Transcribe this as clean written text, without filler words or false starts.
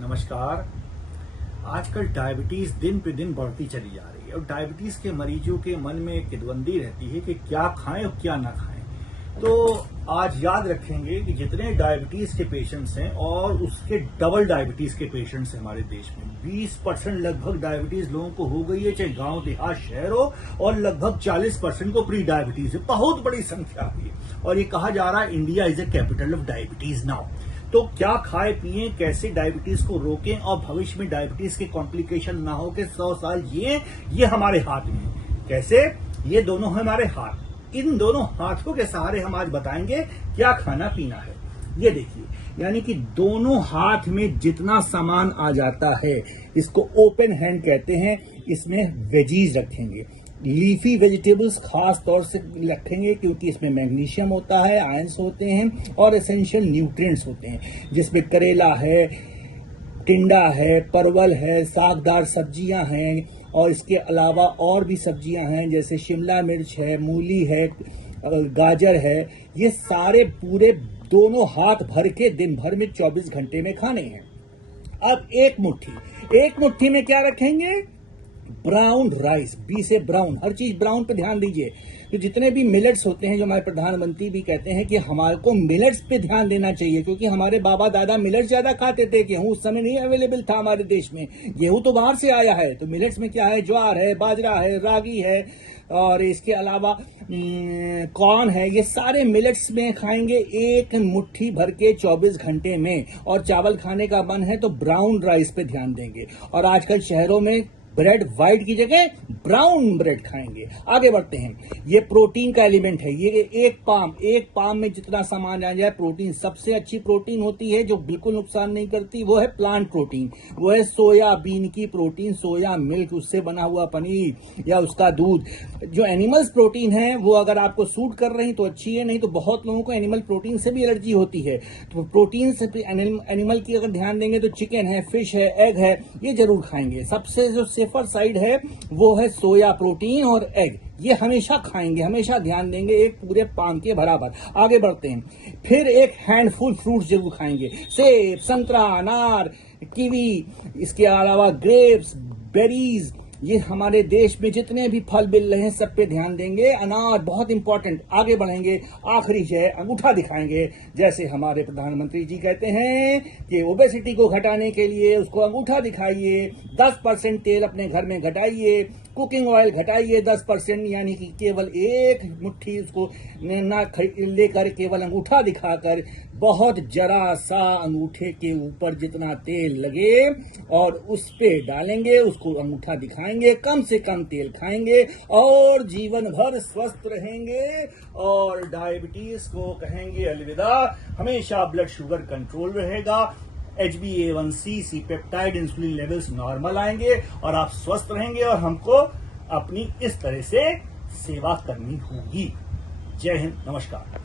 नमस्कार। आजकल डायबिटीज दिन पे दिन बढ़ती चली जा रही है और डायबिटीज के मरीजों के मन में एक दिग्बंधी रहती है कि क्या खाएं और क्या ना खाएं। तो आज याद रखेंगे कि जितने डायबिटीज के पेशेंट्स हैं और उसके डबल डायबिटीज के पेशेंट्स हैं हमारे देश में 20% लगभग डायबिटीज लोगों को हो गई है, चाहे गांव देहात शहर हो, और लगभग 40% को प्री डायबिटीज है। बहुत बड़ी संख्या है और ये कहा जा रहा है India is a capital of diabetes now. तो क्या खाए पिए, कैसे डायबिटीज को रोकें और भविष्य में डायबिटीज के कॉम्प्लिकेशन ना हो के 100 साल ये हमारे हाथ में। कैसे? ये दोनों हमारे हाथ, इन दोनों हाथों के सहारे हम आज बताएंगे क्या खाना पीना है। ये देखिए, यानी कि दोनों हाथ में जितना सामान आ जाता है इसको ओपन हैंड कहते हैं। इसमें वेजीज रखेंगे, लीफी वेजिटेबल्स खास तौर से रखेंगे क्योंकि इसमें मैग्नीशियम होता है, आयंस होते हैं और एसेंशियल न्यूट्रिएंट्स होते हैं, जिसमें करेला है, टिंडा है, परवल है, सागदार सब्जियां हैं और इसके अलावा और भी सब्जियां हैं जैसे शिमला मिर्च है, मूली है, गाजर है। ये सारे पूरे दोनों हाथ भर के दिन भर में 24 घंटे में खाने हैं। अब एक मुट्ठी में क्या रखेंगे? ब्राउन राइस, बी से ब्राउन, हर चीज ब्राउन पे ध्यान दीजिए। तो जितने भी मिलेट्स होते हैं, जो हमारे प्रधानमंत्री भी कहते हैं कि हमारे को मिलेट्स पे ध्यान देना चाहिए क्योंकि हमारे बाबा दादा मिलेट्स ज्यादा खाते थे। गेहूं उस समय नहीं अवेलेबल था हमारे देश में, गेहूं तो बाहर से आया है। तो मिलेट्स में क्या है? ज्वार है, बाजरा है, रागी है और इसके अलावा कॉर्न है। ये सारे मिलेट्स में खाएंगे एक मुट्ठी भर के 24 घंटे में। और चावल खाने का मन है तो ब्राउन राइस पे ध्यान देंगे। और आजकल शहरों में ब्रेड व्हाइट की जगह ब्राउन ब्रेड खाएंगे। आगे बढ़ते हैं। ये प्रोटीन का एलिमेंट है। ये एक पाम में जितना सामान आ जाए प्रोटीन, सबसे अच्छी प्रोटीन होती है जो बिल्कुल नुकसान नहीं करती, वो है प्लांट प्रोटीन। वो है सोयाबीन की प्रोटीन, सोया मिल्क, उससे बना हुआ पनीर या उसका दूध। जो एनिमल्स प्रोटीन है वो अगर आपको सूट कर रही तो अच्छी है, नहीं तो बहुत लोगों को एनिमल प्रोटीन से भी एलर्जी होती है। तो प्रोटीन से एनिमल की अगर ध्यान देंगे तो चिकन है, फिश है, एग है, ये जरूर खाएंगे। सबसे जो सेफर साइड है वो है सोया प्रोटीन और एग। ये हमेशा खाएंगे, हमेशा ध्यान देंगे, एक पूरे पाम के बराबर। आगे बढ़ते हैं। फिर एक हैंडफुल फ्रूट्स जरूर खाएंगे। सेब, संतरा, अनार, कीवी, इसके अलावा ग्रेप्स, बेरीज। ये हमारे देश में जितने भी फल मिल रहे हैं सब पे ध्यान देंगे। अनार बहुत इंपॉर्टेंट। आगे बढ़ेंगे। आखिरी है अंगूठा दिखाएंगे। जैसे हमारे प्रधानमंत्री जी कहते हैं कि ओबेसिटी को घटाने के लिए उसको अंगूठा दिखाइए, 10% तेल अपने घर में घटाइए, कुकिंग ऑयल घटाइए 10%, यानी कि केवल एक मुट्ठी उसको ना लेकर केवल अंगूठा दिखाकर, बहुत जरा सा अंगूठे के ऊपर जितना तेल लगे और उस पे डालेंगे, उसको अंगूठा दिखाएंगे, कम से कम तेल खाएंगे और जीवन भर स्वस्थ रहेंगे और डायबिटीज को कहेंगे अलविदा। हमेशा ब्लड शुगर कंट्रोल रहेगा, HbA1c, C peptide, insulin levels normal आएंगे और आप स्वस्थ रहेंगे और हमको अपनी इस तरह से सेवा करनी होगी। जय हिंद, नमस्कार।